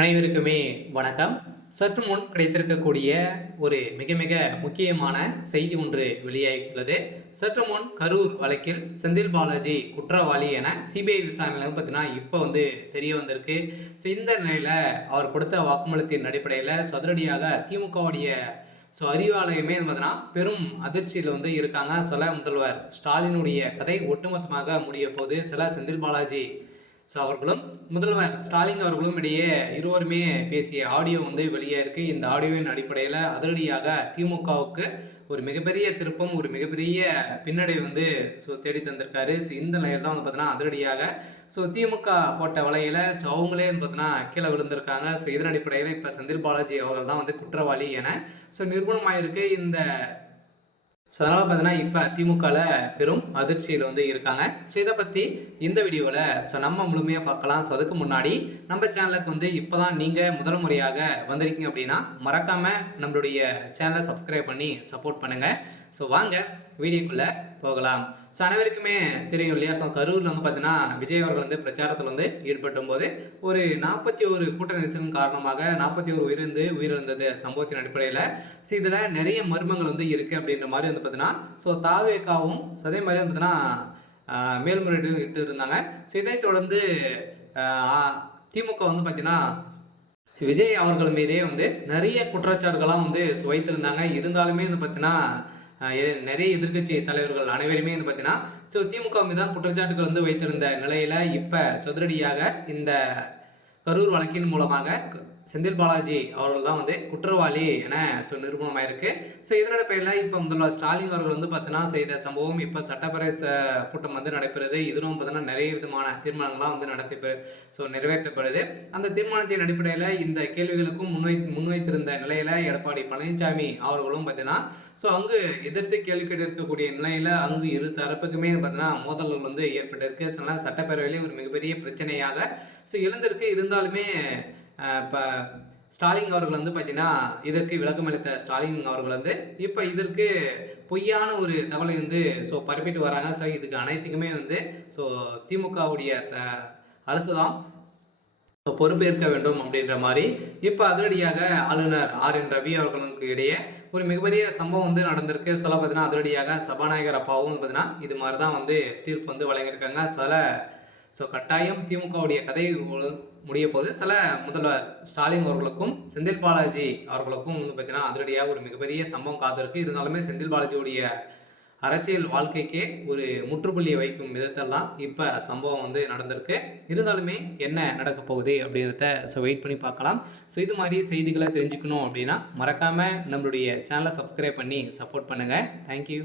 அனைவருக்குமே வணக்கம். சற்று முன் கிடைத்திருக்கக்கூடிய ஒரு மிக மிக முக்கியமான செய்தி ஒன்று வெளியாகியுள்ளது. சற்று முன் கரூர் வழக்கில் செந்தில் பாலாஜி குற்றவாளி என சிபிஐ விசாரணையில் பார்த்தீங்கன்னா இப்போ தெரிய வந்திருக்கு. இந்த நிலையில் அவர் கொடுத்த வாக்குமூலத்தின் அடிப்படையில் சதுரடியாக திமுகவுடைய அறிவாலயமே பார்த்தீங்கன்னா பெரும் அதிர்ச்சியில் இருக்காங்க. சில முதல்வர் ஸ்டாலினுடைய கதை ஒட்டுமொத்தமாக முடிய போது சில செந்தில் பாலாஜி அவர்களும் முதல்வர் ஸ்டாலின் அவர்களும் இடையே இருவருமே பேசிய ஆடியோ வெளியே இருக்கு. இந்த ஆடியோவின் அடிப்படையில் அதிரடியாக திமுகவுக்கு ஒரு மிகப்பெரிய திருப்பம், ஒரு மிகப்பெரிய பின்னடை தேடி தந்திருக்காரு. இந்த நிலையில் தான் பார்த்தீங்கன்னா அதிரடியாக திமுக போட்ட வலையில அவங்களே பார்த்தீங்கன்னா கீழே விழுந்திருக்காங்க. இதன் அடிப்படையில் இப்போ செந்தில் பாலாஜி அவர்கள் தான் குற்றவாளி என நிரூபணமாயிருக்கு. இந்த அதனால் பார்த்தீங்கன்னா இப்போ திமுகவில் பெரும் அதிர்ச்சியில் இருக்காங்க. இதை பற்றி இந்த வீடியோவில் நம்ம முழுமையாக பார்க்கலாம். அதுக்கு முன்னாடி நம்ம சேனலுக்கு இப்போ தான் நீங்கள் முதல் முறையாக வந்திருக்கீங்க அப்படின்னா மறக்காமல் நம்மளுடைய சேனலை சப்ஸ்கிரைப் பண்ணி சப்போர்ட் பண்ணுங்கள். வாங்க வீடியோக்குள்ளே போகலாம். அனைவருக்குமே தெரியும் இல்லையா? கரூரில் பார்த்தீங்கன்னா விஜய் அவர்கள் பிரச்சாரத்தில் ஈடுபட்டும் போது ஒரு 41 கூட்ட நெரிசலின் காரணமாக 41 உயிரிழந்தது சம்பவத்தின் அடிப்படையில் இதில் நிறைய மர்மங்கள் இருக்குது அப்படின்ற மாதிரி பார்த்தீங்கன்னா தாவேக்காவும் அதே மாதிரி பார்த்தீங்கன்னா மேல்முறையீடு இட்டு இருந்தாங்க. இதை தொடர்ந்து திமுக பார்த்தீங்கன்னா விஜய் அவர்கள் மீதே நிறைய குற்றச்சாட்டுகள்லாம் வைத்திருந்தாங்க. இருந்தாலுமே பார்த்தீங்கன்னா நிறைய எதிர்கட்சி தலைவர்கள் அனைவருமே பார்த்தீங்கன்னா திமுக மீது தான் குற்றச்சாட்டுகள் வைத்திருந்த நிலையில இப்ப சதுரடியாக இந்த கரூர் வழக்கின் மூலமாக செந்தில் பாலாஜி அவர்கள் தான் குற்றவாளி என நிரூபணமாயிருக்கு. இதனோட பேரில் இப்போ முதல்வர் ஸ்டாலின் அவர்கள் பார்த்தீங்கன்னா செய்த சம்பவம் இப்போ சட்டப்பேரவை கூட்டம் நடைபெறுது. இதுவும் பார்த்தீங்கன்னா நிறைய விதமான தீர்மானங்கள்லாம் நிறைவேற்றப்படுது. அந்த தீர்மானத்தின் அடிப்படையில் இந்த கேள்விகளுக்கும் முன்வைத்திருந்த நிலையில எடப்பாடி பழனிசாமி அவர்களும் பார்த்தீங்கன்னா அங்கு எதிர்த்து கேள்வி கேட்டிருக்கக்கூடிய நிலையில அங்கு இரு தரப்புக்குமே பார்த்தீங்கன்னா மோதல்கள் ஏற்பட்டிருக்கு. சட்டப்பேரவையிலே ஒரு மிகப்பெரிய பிரச்சனையாக எழுந்திருக்கு. இருந்தாலுமே இப்போ ஸ்டாலின் அவர்கள் பார்த்தீங்கன்னா இதற்கு விளக்கம் அளித்த ஸ்டாலின் அவர்கள் இப்போ இதற்கு பொய்யான ஒரு தகவலை பரப்பிட்டு வராங்க. இதுக்கு அனைத்துக்குமே திமுகவுடைய அரசு தான் பொறுப்பேற்க வேண்டும் அப்படின்ற மாதிரி இப்போ அதிரடியாக ஆளுநர் RN ரவி அவர்களுக்கு இடையே ஒரு மிகப்பெரிய சம்பவம் நடந்திருக்கு. பார்த்தீங்கன்னா அதிரடியாக சபாநாயகர் அப்பாவும் பார்த்தீங்கன்னா இது மாதிரி தான் தீர்ப்பு வழங்கியிருக்காங்க. கட்டாயம் திமுகவுடைய கதை முடிய போது முதல்வர் ஸ்டாலின் அவர்களுக்கும் செந்தில் பாலாஜி அவர்களுக்கும் பார்த்தீங்கன்னா அதிரடியாக ஒரு மிகப்பெரிய சம்பவம் காத்திருக்கு. இருந்தாலுமே செந்தில் பாலாஜியுடைய அரசியல் வாழ்க்கைக்கே ஒரு முற்றுப்புள்ளியை வைக்கும் விதத்தெல்லாம் இப்போ சம்பவம் நடந்திருக்கு. இருந்தாலுமே என்ன நடக்க போகுது அப்படின்றத வெயிட் பண்ணி பார்க்கலாம். இது மாதிரி செய்திகளை தெரிஞ்சுக்கணும் அப்படின்னா மறக்காமல் நம்மளுடைய சேனலை சப்ஸ்கிரைப் பண்ணி சப்போர்ட் பண்ணுங்கள். தேங்க்யூ.